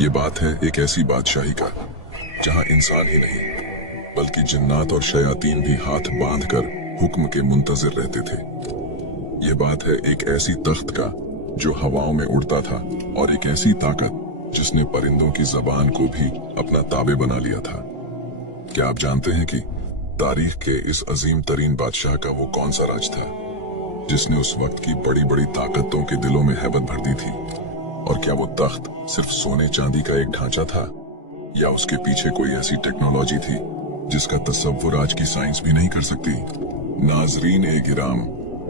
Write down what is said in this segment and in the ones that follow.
ये बात है एक ऐसी बादशाही का जहां इंसान ही नहीं बल्कि जिन्नात और शयातीन भी हाथ बांधकर हुक्म के मुंतजिर रहते थे। ये बात है एक ऐसी तख्त का जो हवाओं में उड़ता था और एक ऐसी ताकत जिसने परिंदों की जबान को भी अपना ताबे बना लिया था। क्या आप जानते हैं कि तारीख के इस अजीम तरीन बादशाह का वो कौन सा राज था जिसने उस वक्त की बड़ी बड़ी ताकतों के दिलों में हैबत भर दी थी? और क्या वो तख्त सिर्फ सोने चांदी का एक ढांचा था या उसके पीछे कोई ऐसी टेक्नोलॉजी थी जिसका तसव्वुर आज की साइंस भी नहीं कर सकती? नाजरीन ए गिराम,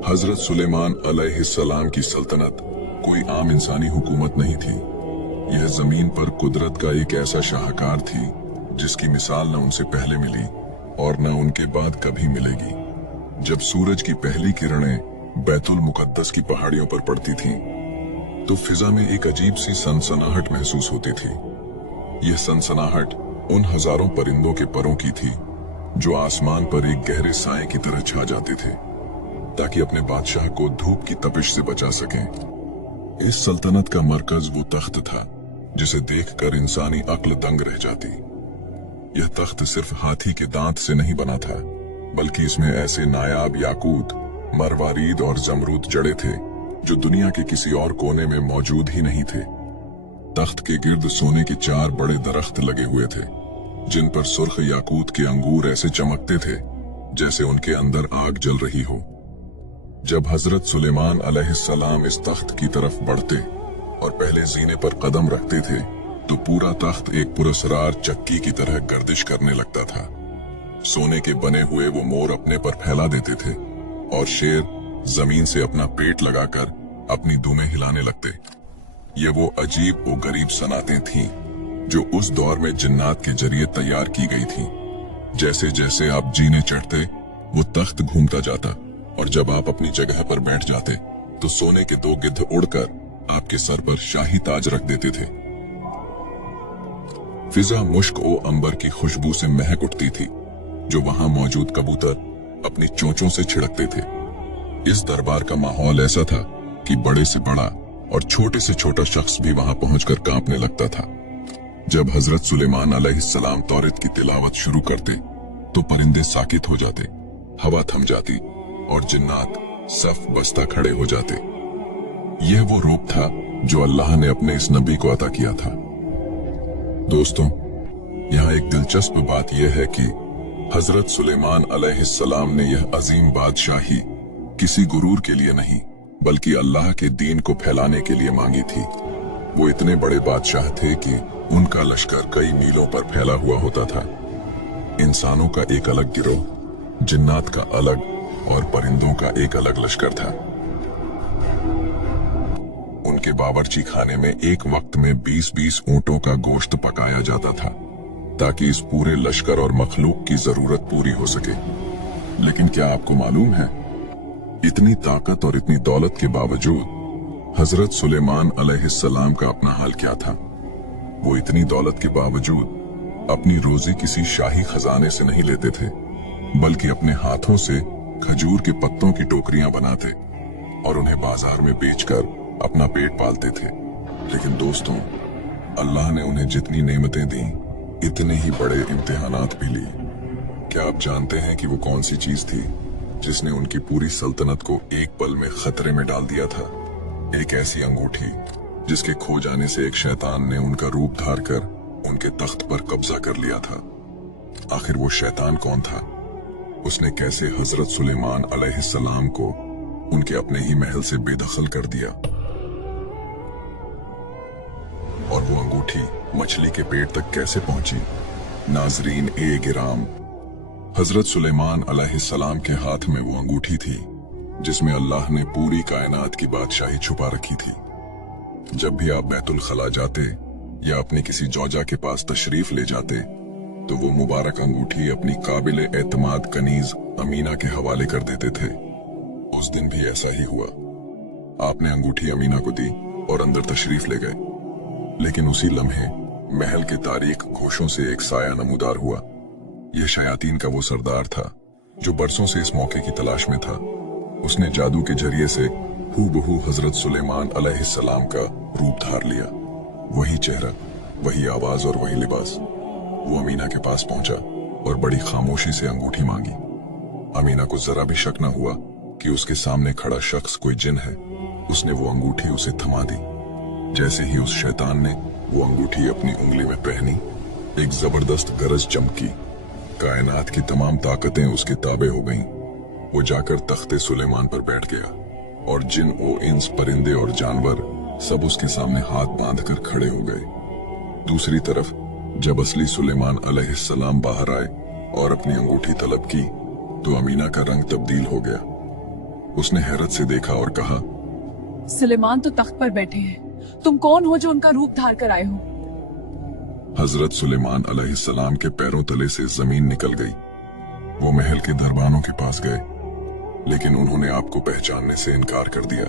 हजरत सुलेमान अलैहिस्सलाम की सल्तनत कोई आम इंसानी हुकूमत नहीं थी। यह जमीन पर कुदरत का एक ऐसा शाहकार थी जिसकी मिसाल न उनसे पहले मिली और न उनके बाद कभी मिलेगी। जब सूरज की पहली किरणें बैतुल मुकद्दस की पहाड़ियों पर पड़ती थीं, तो फिजा में एक अजीब सी सनसनाहट महसूस होती थी। यह सनसनाहट उन हजारों परिंदों के परों की थी जो आसमान पर एक गहरे साए की तरह छा जाते थे ताकि अपने बादशाह को धूप की तपिश से बचा सकें। इस सल्तनत का मरकज वो तख्त था जिसे देखकर इंसानी अक्ल दंग रह जाती। यह तख्त सिर्फ हाथी के दांत से नहीं बना था, बल्कि इसमें ऐसे नायाब याकूत, मरवारीद और जमरूद जड़े थे जो दुनिया के किसी और कोने में मौजूद ही नहीं थे। तख्त के गिर्द सोने के 4 बड़े दरख्त लगे हुए थे जिन पर सुर्ख याकूत के अंगूर ऐसे चमकते थे जैसे उनके अंदर आग जल रही हो। जब हजरत सुलेमान अलैहिस्सलाम इस तख्त की तरफ बढ़ते और पहले जीने पर कदम रखते थे तो पूरा तख्त एक पुरस्रार चक्की की तरह गर्दिश करने लगता था। सोने के बने हुए वो मोर अपने पर फैला देते थे और शेर जमीन से अपना पेट लगाकर अपनी दुमें हिलाने लगते। ये वो अजीब और गरीब सनातें थीं जो उस दौर में जिन्नात के जरिए तैयार की गई थीं। जैसे जैसे आप जीने चढ़ते वो तख्त घूमता जाता और जब आप अपनी जगह पर बैठ जाते तो सोने के 2 गिद्ध उड़कर आपके सर पर शाही ताज रख देते थे। फिजा मुश्क ओ अंबर की खुशबू से महक उठती थी जो वहां मौजूद कबूतर अपनी चोंचों से छिड़कते थे। इस दरबार का माहौल ऐसा था कि बड़े से बड़ा और छोटे से छोटा शख्स भी वहां पहुंचकर कांपने लगता था। जब हजरत सुलेमान अलैहिस्सलाम तौरात की तिलावत शुरू करते तो परिंदे साकित हो जाते, हवा थम जाती और जिन्नात सफ बस्ता खड़े हो जाते। यह वो रूप था जो अल्लाह ने अपने इस नबी को अता किया था। दोस्तों, यहाँ एक दिलचस्प बात यह है कि हजरत सुलेमान अलैहिस्सलाम ने यह अजीम बादशाही किसी गुरूर के लिए नहीं बल्कि अल्लाह के दीन को फैलाने के लिए मांगी थी। वो इतने बड़े बादशाह थे कि उनका लश्कर कई मीलों पर फैला हुआ होता था। इंसानों का एक अलग गिरोह, जिन्नात का अलग और परिंदों का एक अलग लश्कर था। उनके बावर्ची खाने में एक वक्त में 20-20 ऊंटों का गोश्त पकाया जाता था ताकि इस पूरे लश्कर और मखलूक की जरूरत पूरी हो सके। लेकिन क्या आपको मालूम है, इतनी ताकत और इतनी दौलत के बावजूद हजरत सुलेमान अलैहिस्सलाम का अपना हाल क्या था? वो इतनी दौलत के बावजूद अपनी रोजी किसी शाही खजाने से नहीं लेते थे बल्कि अपने हाथों से खजूर के पत्तों की टोकरियां बनाते और उन्हें बाजार में बेचकर अपना पेट पालते थे। लेकिन दोस्तों, अल्लाह ने उन्हें जितनी नेमतें दी इतने ही बड़े इम्तिहानात भी लिए। क्या आप जानते हैं कि वो कौन सी चीज थी जिसने उनकी पूरी सल्तनत को एक पल में खतरे में डाल दिया था? एक ऐसी अंगूठी जिसके खो जाने से एक शैतान ने उनका रूप धार कर उनके तख्त पर कब्जा कर लिया था। आखिर वो शैतान कौन था? उसने कैसे हजरत सुलेमान अलैहिस्सलाम को उनके अपने ही महल से बेदखल कर दिया? और वो अंगूठी मछली के पेट तक कैसे पहुंची? नाजरीन ए गिराम, हजरत सुलेमान अलैहिस्सलाम के हाथ में वो अंगूठी थी जिसमें अल्लाह ने पूरी कायनात की बादशाही छुपा रखी थी। जब भी आप बैतुल खला जाते या अपनी किसी जौजा के पास तशरीफ ले जाते तो वो मुबारक अंगूठी अपनी काबिल एतमाद कनीज अमीना के हवाले कर देते थे। उस दिन भी ऐसा ही हुआ। आपने अंगूठी अमीना को दी और अंदर तशरीफ ले गए। लेकिन उसी लम्हे महल के तारीख गोशों से एक साया नमूदार हुआ। यह शयातीन का वो सरदार था जो बरसों से इस मौके की तलाश में था। उसने जादू के जरिए से हूबहू हजरत सुलेमान अलैहिस्सलाम का रूप धार लिया। वही चेहरा, वही आवाज और वही लिबास। वो अमीना के पास पहुंचा और बड़ी खामोशी से अंगूठी मांगी। अमीना को जरा भी शक न हुआ कि उसके सामने खड़ा शख्स कोई जिन है। उसने वो अंगूठी उसे थमा दी। जैसे ही उस शैतान ने वो अंगूठी अपनी उंगली में पहनी, एक जबरदस्त गरज चमकी। कायनात की तमाम ताकतें उसके ताबे हो गईं। वो जाकर तख्ते सुलेमान पर बैठ गया और जिन ओ इंस, परिंदे और जानवर सब उसके सामने हाथ बांधकर खड़े हो गए। दूसरी तरफ जब असली सुलेमान अलैहिस्सलाम बाहर आए और अपनी अंगूठी तलब की तो अमीना का रंग तब्दील हो गया। उसने हैरत से देखा और कहा, सुलेमान तो तख्त पर बैठे हैं, तुम कौन हो जो उनका रूप धार कर आए हो? हजरत सुलेमान अलैहिस्सलाम के पैरों तले से जमीन निकल गई। वो महल के दरबानों के पास गए, लेकिन उन्होंने आपको पहचानने से इनकार कर दिया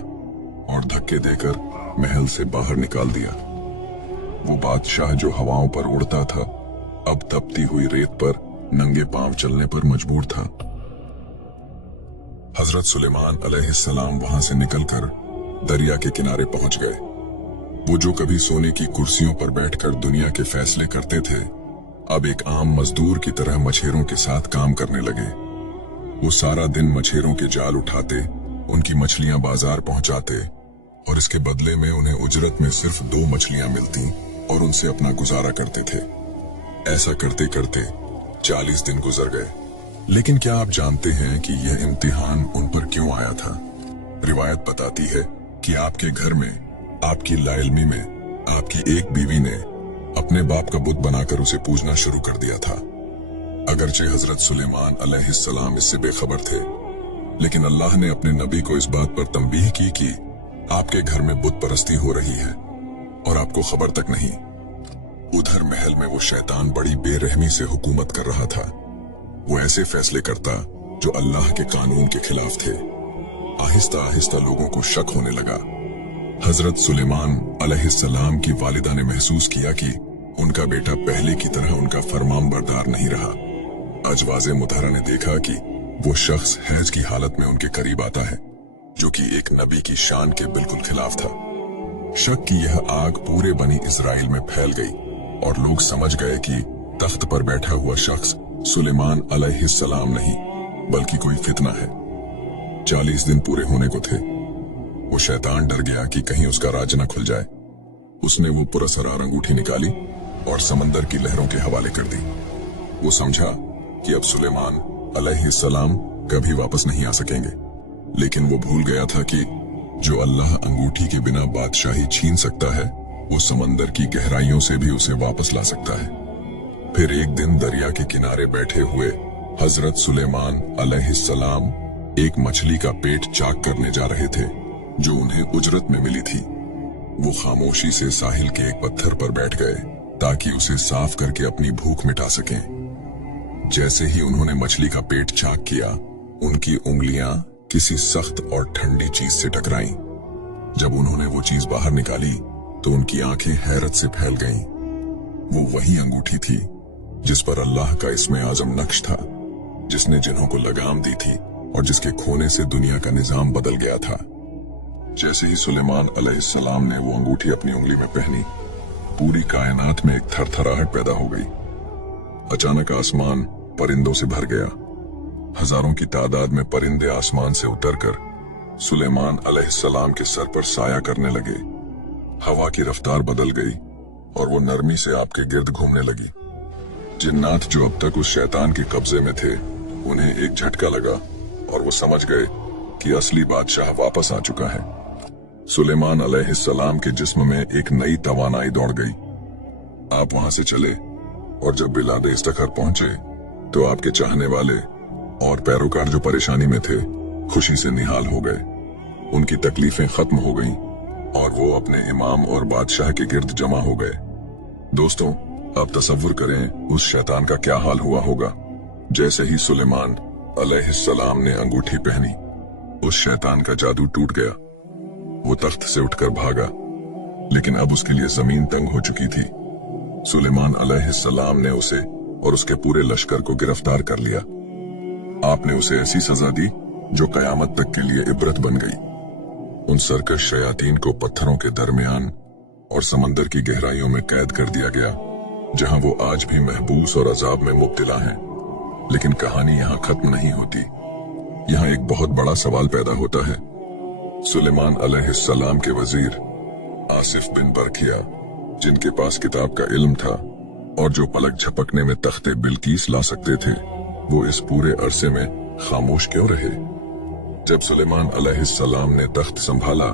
और धक्के देकर महल से बाहर निकाल दिया। वो बादशाह जो हवाओं पर उड़ता था, अब तपती हुई रेत पर नंगे पांव चलने पर मजबूर था। हजरत सुलेमान अलैहिस्सलाम वहां से निकलकर दरिया के किनारे पहुंच गए। वो जो कभी सोने की कुर्सियों पर बैठकर दुनिया के फैसले करते थे, अब एक आम मजदूर की तरह मछेरों के साथ काम करने लगे। वो सारा दिन मछेरों के जाल उठाते, उनकी मछलियां बाजार पहुंचाते और इसके बदले में उन्हें उजरत में सिर्फ 2 मछलियां मिलती और उनसे अपना गुजारा करते थे। ऐसा करते करते 40 दिन गुजर गए। लेकिन क्या आप जानते हैं कि यह इम्तिहान उन पर क्यों आया था? रिवायत बताती है कि आपके घर में, आपकी लाइल्मी में, आपकी एक बीवी ने अपने बाप का बुत बनाकर उसे पूजना शुरू कर दिया था। अगरचे हजरत सुलेमान अलैहिस्सलाम इससे बेखबर थे, लेकिन अल्लाह ने अपने नबी को इस बात पर तंबीह की कि आपके घर में बुत परस्ती हो रही है और आपको खबर तक नहीं। उधर महल में वो शैतान बड़ी बेरहमी से हुकूमत कर रहा था। वो ऐसे फैसले करता जो अल्लाह के कानून के खिलाफ थे। आहिस्ता आहिस्ता लोगों को शक होने लगा। हजरत सुलेमान अलैहिस्सलाम की वालिदा ने महसूस किया कि उनका बेटा पहले की तरह उनका फरमान बरदार नहीं रहा। अजवाज़े मुतहरा ने देखा कि वो शख्स हैज की हालत में उनके करीब आता है, जो कि एक नबी की शान के बिल्कुल खिलाफ था। शक की यह आग पूरे बनी इजराइल में फैल गई और लोग समझ गए कि तख्त पर बैठा हुआ शख्स सुलेमान अलैहिस्सलाम नहीं, बल्कि कोई फितना है। 40 दिन पूरे होने को थे। वो शैतान डर गया कि कहीं उसका राज न खुल जाए। उसने वो पुरस्कार अंगूठी निकाली और समंदर की लहरों के हवाले कर दी। वो समझा कि अब सुलेमान अलैहिस्सलाम कभी वापस नहीं आ सकेंगे, लेकिन वो भूल गया था कि जो अल्लाह अंगूठी के बिना बादशाही छीन सकता है, वो समंदर की गहराइयों से भी उसे वापस ला सकता है। फिर एक दिन दरिया के किनारे बैठे हुए हजरत सुलेमान अलैहिस्सलाम एक मछली का पेट चाक करने जा रहे थे, जो उन्हें उजरत में मिली थी। वो खामोशी से साहिल के एक पत्थर पर बैठ गए ताकि उसे साफ करके अपनी भूख मिटा सकें। जैसे ही उन्होंने मछली का पेट चाक किया, उनकी उंगलियां किसी सख्त और ठंडी चीज से टकराईं। जब उन्होंने वो चीज बाहर निकाली तो उनकी आंखें हैरत से फैल गईं। वो वही अंगूठी थी जिस पर अल्लाह का इस्मे आजम नक्श था, जिसने जिन्हों को लगाम दी थी और जिसके खोने से दुनिया का निजाम बदल गया था। जैसे ही सुलेमान अलैहिस्सलाम ने वो अंगूठी अपनी उंगली में पहनी, पूरी कायनात में एक थरथराहट पैदा हो गई। अचानक आसमान परिंदों से भर गया। हजारों की तादाद में परिंदे आसमान से उतरकर सुलेमान अलैहिस्सलाम के सर पर साया करने लगे। हवा की रफ्तार बदल गई और वो नरमी से आपके गिर्द घूमने लगी। जिन्नात जो अब तक उस शैतान के कब्जे में थे, उन्हें एक झटका लगा और वो समझ गए कि असली बादशाह वापस आ चुका है। सुलेमान अलैहिस्सलाम के जिस्म में एक नई तवानाई दौड़ गई। आप वहां से चले और जब बिलादे इस्तखर पहुंचे तो आपके चाहने वाले और पैरोकार जो परेशानी में थे, खुशी से निहाल हो गए। उनकी तकलीफें खत्म हो गईं और वो अपने इमाम और बादशाह के गिर्द जमा हो गए। दोस्तों, आप तसव्वुर करें उस शैतान का क्या हाल हुआ होगा। जैसे ही सुलेमान अलैहिस्सलाम ने अंगूठी पहनी, उस शैतान का जादू टूट गया। वो तख्त से उठकर भागा, लेकिन अब उसके लिए जमीन तंग हो चुकी थी। सुलेमान अलैहिस्सलाम ने उसे और उसके पूरे लश्कर को गिरफ्तार कर लिया। आपने उसे ऐसी सजा दी जो कयामत तक के लिए इबरत बन गई। उन सरकश शयातीन को पत्थरों के दरमियान और समंदर की गहराइयों में कैद कर दिया गया, जहां वो आज भी महबूस और अजाब में मुब्तला हैं। लेकिन कहानी यहाँ खत्म नहीं होती। यहाँ एक बहुत बड़ा सवाल पैदा होता है। सुलेमान अलैहिस्सलाम के वजीर आसिफ बिन बरखिया, जिनके पास किताब का इल्म था और जो पलक झपकने में तख्ते बिल्कीस ला सकते थे, वो इस पूरे अरसे में खामोश क्यों रहे? जब सुलेमान अलैहिस्सलाम ने तख्त संभाला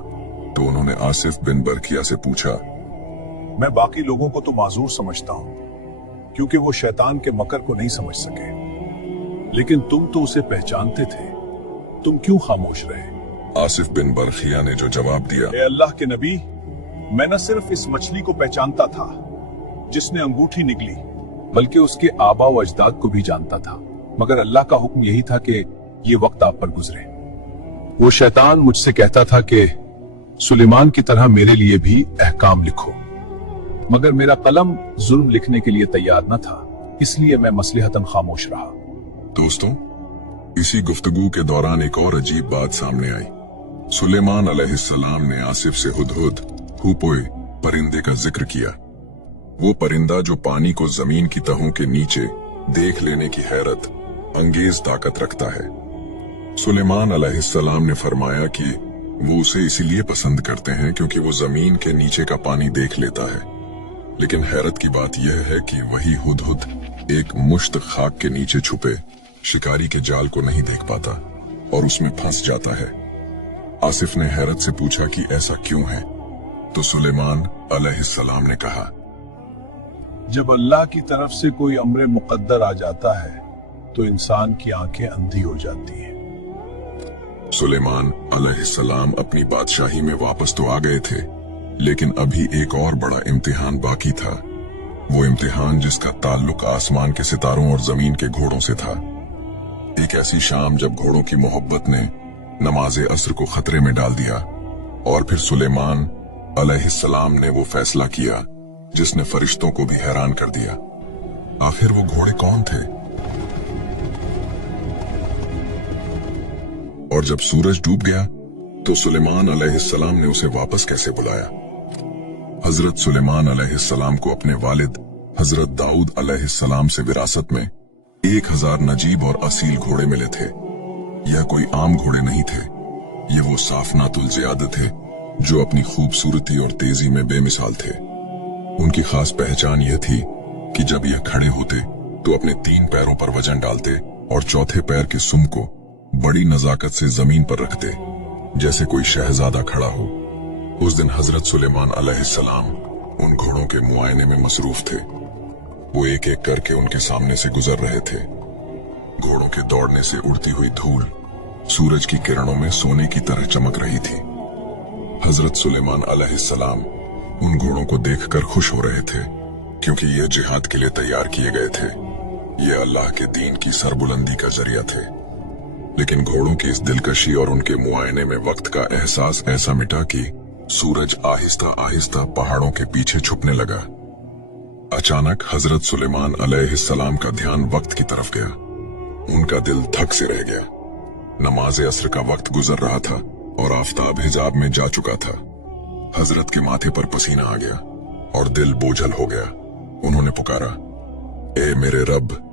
तो उन्होंने आसिफ बिन बरखिया से पूछा, मैं बाकी लोगों को तो माजूर समझता हूं, क्योंकि वो शैतान के मकर को नहीं समझ सके, लेकिन तुम तो उसे पहचानते थे, तुम क्यों खामोश रहे? आसिफ बिन बरखिया ने जो जवाब दिया, ए अल्लाह के नबी, मैं न सिर्फ इस मछली को पहचानता था जिसने अंगूठी निकली, बल्कि उसके आबा व अजदाद को भी जानता था, मगर अल्लाह का हुक्म यही था कि ये वक्त आप पर गुजरे। वो शैतान मुझसे कहता था कि सुलेमान की तरह मेरे लिए भी अहकाम लिखो, मगर मेरा कलम जुल्म लिखने के लिए तैयार न था, इसलिए मैं मसलहतन खामोश रहा। दोस्तों, इसी गुफ्तगू के दौरान एक और अजीब बात सामने आई। सुलेमान अलैहिस्सलाम ने आसिफ से हुदहुद, हुपोए परिंदे का जिक्र किया। वो परिंदा जो पानी को जमीन की तहों के नीचे देख लेने की हैरत अंगेज ताकत रखता है। सुलेमान अलैहिस्सलाम ने फरमाया कि वो उसे इसीलिए पसंद करते हैं क्योंकि वो जमीन के नीचे का पानी देख लेता है। लेकिन हैरत की बात यह है कि वही हुदहुद एक मुश्त खाक के नीचे छुपे शिकारी के जाल को नहीं देख पाता और उसमें फंस जाता है। आसिफ ने हैरत से पूछा कि ऐसा क्यों है, तो सुलेमान अलैहिस्सलाम ने कहा, जब अल्लाह की तरफ से कोई अम्र मुकद्दर आ जाता है तो इंसान की आंखें अंधी हो जाती हैं। सुलेमान अलैहिस्सलाम अपनी बादशाही में वापस तो आ गए थे, लेकिन अभी एक और बड़ा इम्तिहान बाकी था। वो इम्तिहान जिसका ताल्लुक आसमान के सितारों और जमीन के घोड़ों से था। एक ऐसी शाम जब घोड़ों की मोहब्बत ने नमाज असर को खतरे में डाल दिया और फिर सुलेमान अलैहिस्सलाम ने वो फैसला किया जिसने फरिश्तों को भी हैरान कर दिया। आखिर वो घोड़े कौन थे? और जब सूरज डूब गया तो सुलेमान अलैहिस्सलाम ने उसे वापस कैसे बुलाया? हजरत सुलेमान अलैहिस्सलाम को अपने वालिद हजरत दाऊद अलैहिस्सलाम से विरासत में 1000 नजीब और असील घोड़े मिले थे। यह कोई आम घोड़े नहीं थे, ये वो साफनातुल ज़ियाद थे जो अपनी खूबसूरती और तेजी में बेमिसाल थे। उनकी खास पहचान यह थी कि जब यह खड़े होते तो अपने 3 पैरों पर वजन डालते और चौथे पैर के सुम को बड़ी नजाकत से जमीन पर रखते, जैसे कोई शहजादा खड़ा हो। उस दिन हजरत सुलेमान अलैहिस्सलाम उन घोड़ों के मुआयने में मसरूफ थे। वो एक एक करके उनके सामने से गुजर रहे थे। घोड़ों के दौड़ने से उड़ती हुई धूल सूरज की किरणों में सोने की तरह चमक रही थी। हजरत सुलेमान अलैहिस्सलाम उन घोड़ों को देखकर खुश हो रहे थे, क्योंकि ये जिहाद के लिए तैयार किए गए थे। ये अल्लाह के दीन की सरबुलंदी का जरिया थे। लेकिन घोड़ों की इस दिलकशी और उनके मुआयने में वक्त का एहसास ऐसा मिटा कि सूरज आहिस्ता आहिस्ता पहाड़ों के पीछे छुपने लगा। अचानक हजरत सुलेमान अलैहिस्सलाम का ध्यान वक्त की तरफ गया। उनका दिल धक से रह गया। नमाज असर का वक्त गुजर रहा था और आफताब हिजाब में जा चुका था। हजरत के माथे पर पसीना आ गया और दिल बोझल हो गया। उन्होंने पुकारा, ए मेरे रब,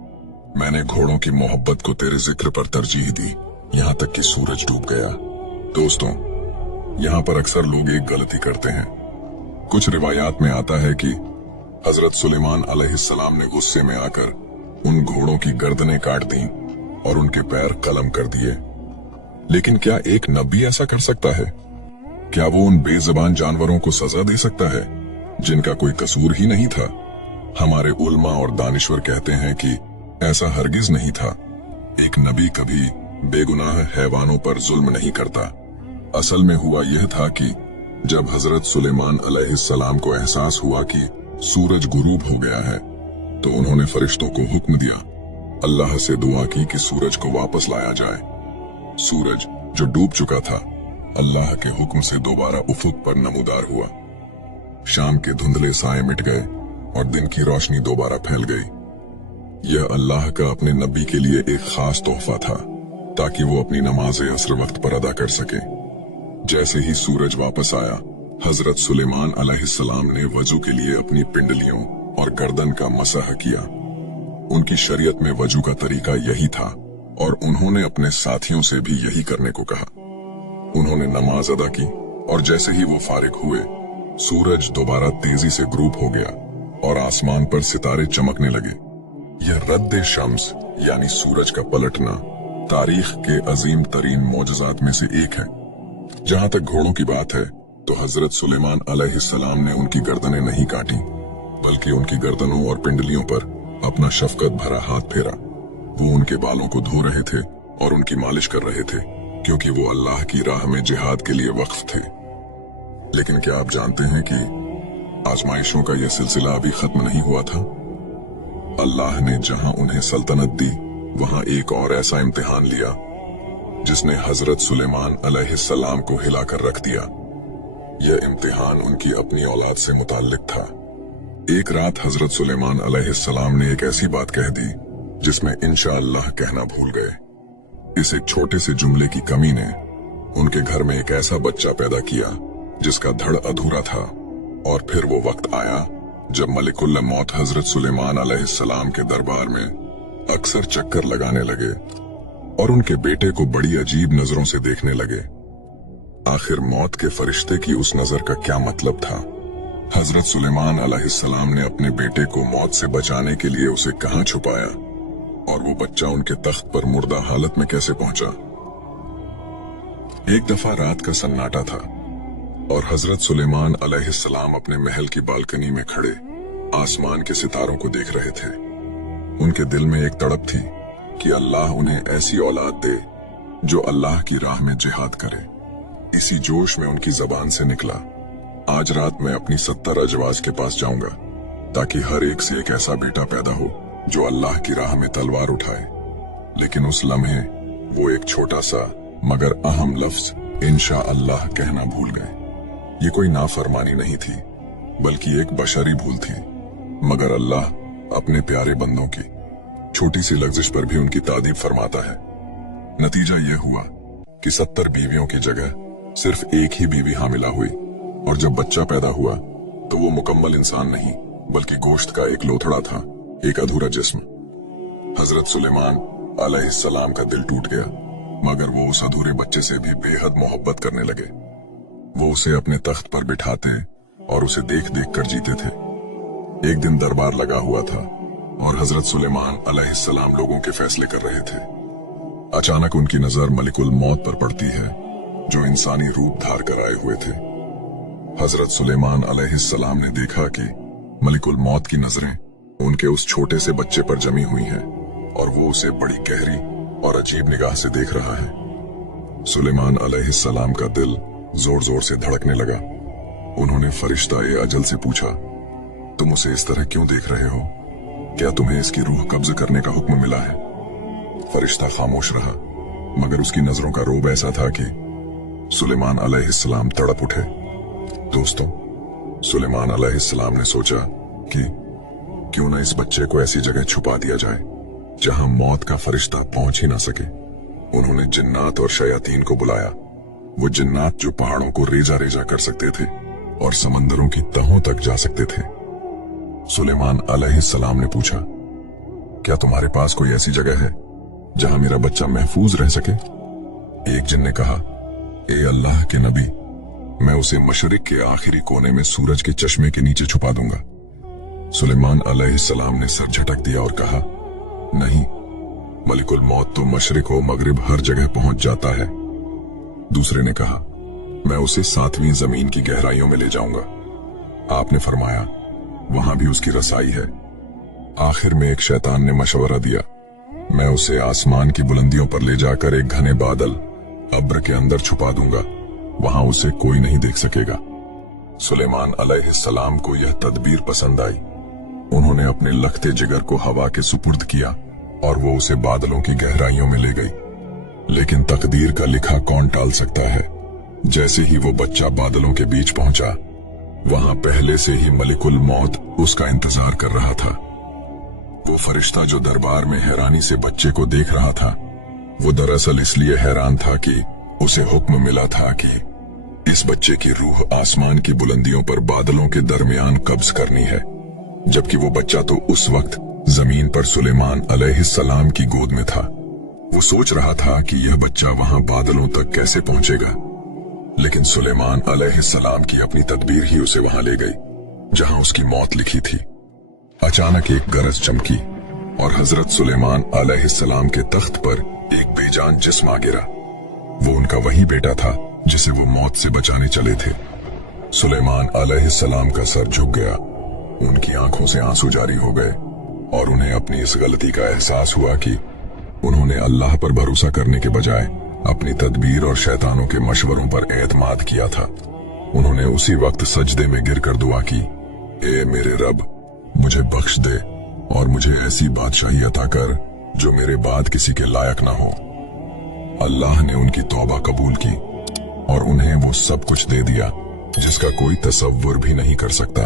मैंने घोड़ों की मोहब्बत को तेरे जिक्र पर तरजीह दी, यहाँ तक कि सूरज डूब गया। दोस्तों, यहाँ पर अक्सर लोग एक गलती करते हैं। कुछ रिवायात में आता है कि हजरत सुलेमान अलैहिस्सलाम ने गुस्से में आकर उन घोड़ों की गर्दनें काट दी और उनके पैर कलम कर दिए। लेकिन क्या एक नबी ऐसा कर सकता है? क्या वो उन बेजुबान जानवरों को सजा दे सकता है जिनका कोई कसूर ही नहीं था? हमारे उल्मा और दानिश्वर कहते हैं कि ऐसा हरगिज नहीं था। एक नबी कभी बेगुनाह हैवानों पर जुल्म नहीं करता। असल में हुआ यह था कि जब हजरत सुलेमान अलैहिस्सलाम को एहसास हुआ कि सूरज गुरूब हो गया है, तो उन्होंने फरिश्तों को हुक्म दिया, अल्लाह से दुआ की कि सूरज को वापस लाया जाए। सूरज जो डूब चुका था, अल्लाह के हुक्म से दोबारा उफुक पर नमूदार हुआ। शाम के धुंधले साए मिट गए और दिन की रोशनी दोबारा फैल गई। यह अल्लाह का अपने नबी के लिए एक खास तोहफा था, ताकि वो अपनी नमाज असर वक्त पर अदा कर सके। जैसे ही सूरज वापस आया हजरत सुलेमान अलैहिस्सलाम ने वजू के लिए अपनी पिंडलियों और गर्दन का मसह किया। उनकी शरीयत में वजू का तरीका यही था और उन्होंने अपने साथियों से भी यही करने को कहा। उन्होंने नमाज अदा की और जैसे ही वो फारिग हुए, सूरज दोबारा तेजी से ग्रुप हो गया और आसमान पर सितारे चमकने लगे। यह रद्द शम्स यानी सूरज का पलटना तारीख के अजीम तरीन मौजज़ात में से एक है। जहां तक घोड़ों की बात है तो हजरत सुलेमान अलैहिस्सलाम ने उनकी गर्दनें नहीं काटी, बल्कि उनकी गर्दनों और पिंडलियों पर अपना शफकत भरा हाथ फेरा। वो उनके बालों को धो रहे थे और उनकी मालिश कर रहे थे, क्योंकि वो अल्लाह की राह में जिहाद के लिए वक्फ थे। लेकिन क्या आप जानते हैं कि आजमाइशों का यह सिलसिला अभी खत्म नहीं हुआ था? अल्लाह ने जहां उन्हें सल्तनत दी, वहां एक और ऐसा इम्तिहान लिया जिसने हजरत सुलेमान अलैहिस्सलाम को हिलाकर रख दिया। यह इम्तिहान उनकी अपनी औलाद से मुताल्लिक था। एक रात हजरत सुलेमान अलैहिस्सलाम ने एक ऐसी बात कह दी जिसमें इंशाअल्लाह कहना भूल गए। इस एक छोटे से जुमले की कमी ने उनके घर में एक ऐसा बच्चा पैदा किया जिसका धड़ अधूरा था। और फिर वो वक्त आया जब मलिकुल मौत हजरत सुलेमान अलैहिस्सलाम के दरबार में अक्सर चक्कर लगाने लगे और उनके बेटे को बड़ी अजीब नजरों से देखने लगे। आखिर मौत के फरिश्ते की उस नजर का क्या मतलब था? हजरत सुलेमान अलैहिस्सलाम ने अपने बेटे को मौत से बचाने के लिए उसे कहां छुपाया और वो बच्चा उनके तख्त पर मुर्दा हालत में कैसे पहुंचा? एक दफा रात का सन्नाटा था और हजरत सुलेमान अलैहिस्सलाम अपने महल की बालकनी में खड़े आसमान के सितारों को देख रहे थे। उनके दिल में एक तड़प थी कि अल्लाह उन्हें ऐसी औलाद दे जो अल्लाह की राह में जिहाद करे। इसी जोश में उनकी जबान से निकला, आज रात मैं अपनी 70 अजवाज के पास जाऊंगा ताकि हर एक से एक ऐसा बेटा पैदा हो जो अल्लाह की राह में तलवार उठाए। लेकिन उस लम्हे वो एक छोटा सा मगर अहम लफ्ज इंशाअल्लाह कहना भूल गए। ये कोई नाफरमानी नहीं थी, बल्कि एक बशरी भूल थी। मगर अल्लाह अपने प्यारे बंदों की छोटी सी लग्जिश पर भी उनकी तारीफ फरमाता है। नतीजा यह हुआ कि 70 बीवियों की जगह सिर्फ एक ही बीवी हामिला हुई और जब बच्चा पैदा हुआ तो वो मुकम्मल इंसान नहीं बल्कि गोश्त का एक लोथड़ा था, एक अधूरा जिस्म। हजरत सुलेमान अलैहिस्सलाम का दिल टूट गया, मगर वो उस अधूरे बच्चे से भी बेहद मोहब्बत करने लगे। वो उसे अपने तख्त पर बिठाते और उसे देख देख कर जीते थे। एक दिन दरबार लगा हुआ था और हजरत सुलेमान अलैहिस्सलाम लोगों के फैसले कर रहे थे। अचानक उनकी नजर मलिकुल मौत पर पड़ती है जो इंसानी रूप धार कर आए हुए थे। हजरत सुलेमान अलैहिस्सलाम ने देखा कि मलिकुल मौत की नजरें उनके उस छोटे से बच्चे पर जमी हुई हैं और वो उसे बड़ी गहरी और अजीब निगाह से देख रहा है। सुलेमान अलैहिस्सलाम का दिल जोर जोर से धड़कने लगा। उन्होंने फरिश्ता-ए अजल से पूछा, तुम उसे इस तरह क्यों देख रहे हो? क्या तुम्हें इसकी रूह कब्ज करने का हुक्म मिला है? फरिश्ता खामोश रहा, मगर उसकी नजरों का रोब ऐसा था कि सुलेमान अलैहिस्सलाम तड़प उठे। दोस्तों, सुलेमान अलैहिस्सलाम ने सोचा कि क्यों न इस बच्चे को ऐसी जगह छुपा दिया जाए जहां मौत का फरिश्ता पहुंच ही ना सके। उन्होंने जिन्नात और शयातीन को बुलाया, वो जिन्नात जो पहाड़ों को रेजा रेजा कर सकते थे और समंदरों की तहों तक जा सकते थे। सुलेमान अलैहिस्सलाम ने पूछा, क्या तुम्हारे पास कोई ऐसी जगह है जहां मेरा बच्चा महफूज रह सके? एक जिन ने कहा, ए अल्लाह के नबी, मैं उसे मशरिक के आखिरी कोने में सूरज के चश्मे के नीचे छुपा दूंगा। सुलेमान अलैहिस्सलाम ने सर झटक दिया और कहा, नहीं, मलिकुल मौत तो मशरिक हो मगरिब हर जगह पहुंच जाता है। दूसरे ने कहा, मैं उसे 7वीं जमीन की गहराइयों में ले जाऊंगा। आपने फरमाया, वहां भी उसकी रसाई है। आखिर में एक शैतान ने मशवरा दिया, मैं उसे आसमान की बुलंदियों पर ले जाकर एक घने बादल अब्र के अंदर छुपा दूंगा, वहां उसे कोई नहीं देख सकेगा। सुलेमान अलैहिस्सलाम को यह तदबीर पसंद आई। उन्होंने अपने लखते जिगर को हवा के सुपुर्द किया और वो उसे बादलों की गहराइयों में ले गई। लेकिन तकदीर का लिखा कौन टाल सकता है? जैसे ही वो बच्चा बादलों के बीच पहुंचा, वहां पहले से ही मलिकुल मौत उसका इंतजार कर रहा था। वो फरिश्ता जो दरबार में हैरानी से बच्चे को देख रहा था, वो दरअसल इसलिए हैरान था कि उसे हुक्म मिला था कि इस बच्चे की रूह आसमान की बुलंदियों पर बादलों के दरमियान कब्ज करनी है, जबकि वो बच्चा तो उस वक्त जमीन पर सुलेमान अलैहिस्सलाम की गोद में था। वो सोच रहा था कि यह बच्चा वहां बादलों तक कैसे पहुंचेगा, लेकिन सुलेमान अलैहिस्सलाम की अपनी तदबीर ही उसे वहां ले गई जहां उसकी मौत लिखी थी। अचानक एक गरज चमकी और हजरत सुलेमान अलैहिस्सलाम के तख्त पर एक बेजान जिस्म आ गिरा। वो उनका वही बेटा था जिसे वो मौत से बचाने चले थे। सुलेमान अलैहिस्सलाम का सर झुक गया, उनकी आंखों से आंसू जारी हो गए और उन्हें अपनी इस गलती का एहसास हुआ कि उन्होंने अल्लाह पर भरोसा करने के बजाय अपनी तदबीर और शैतानों के मशवरों पर एतमाद किया था। उन्होंने उसी वक्त सजदे में गिरकर दुआ की, ए मेरे रब, मुझे बख्श दे और मुझे ऐसी बादशाही अता कर जो मेरे बाद किसी के लायक ना हो। अल्लाह ने उनकी तौबा कबूल की और उन्हें वो सब कुछ दे दिया जिसका कोई तसव्वुर भी नहीं कर सकता।